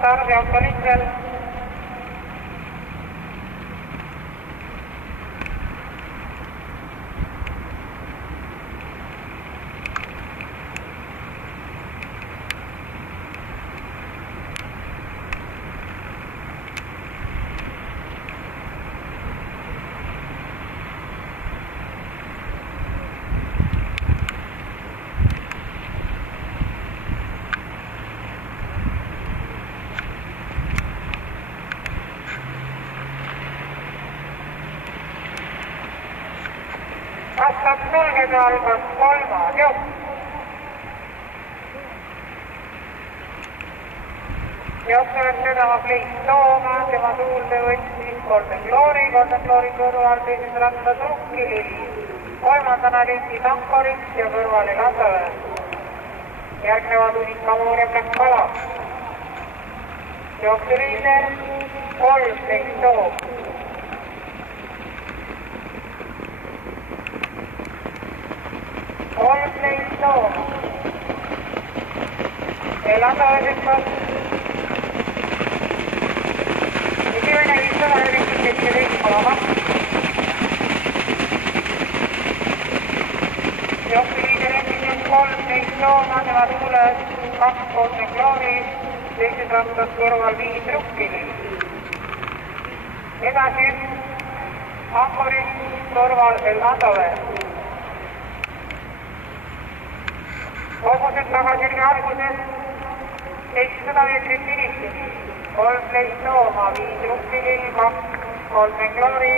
Tarvi autoliikel. Vastab sulgeda algas kolmas juht. Juht oleks sõdama Pliis Tooma, tema tuulde võttis Golden Glory kõrval teises rattas Rukkilill, kolmandana Linti Tankorit ja kõrval Elandaväe. Järgnevad Unika Moor ja Black Kala. Jooksuliider 13 Toom. Tooma. Elandaväe sektor. Esimene 517,2. Jooksuliider endiselt 13 Tooma, tema tuules 2 Golden Glory, teises rattas kõrval 5 Rukkilill. Edasi Ankorit kõrval Elandaväe. Kogused tagasirge alguses 700 meetrit finissi, 13 Tooma, 5 Rukkilill, 2 Golden Glory,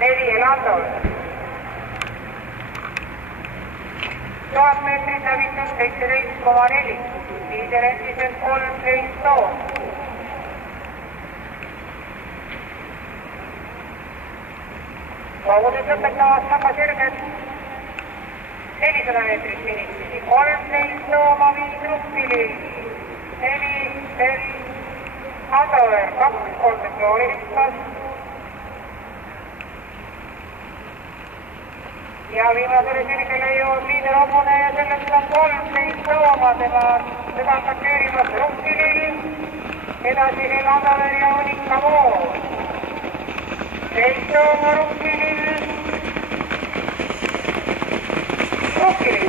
4 Elandaväe. 1000 meetrit läbitud 17,4, liider endiselt 13 Tooma. Kogused lõpetavad tagasirged 400 meetrit finissi, 13 Tooma, 5 Rukkilill, 4 Elandaväe, 2 Golden Glory hüppas. Ja viimasele sirgele jõuab liider hobune ja selleks on 13 Tooma, teda atakeerimas Rukkilill, edasi Elandaväe ja Unika Moor. 13 Tooma, Rukkilill. Rukkilill.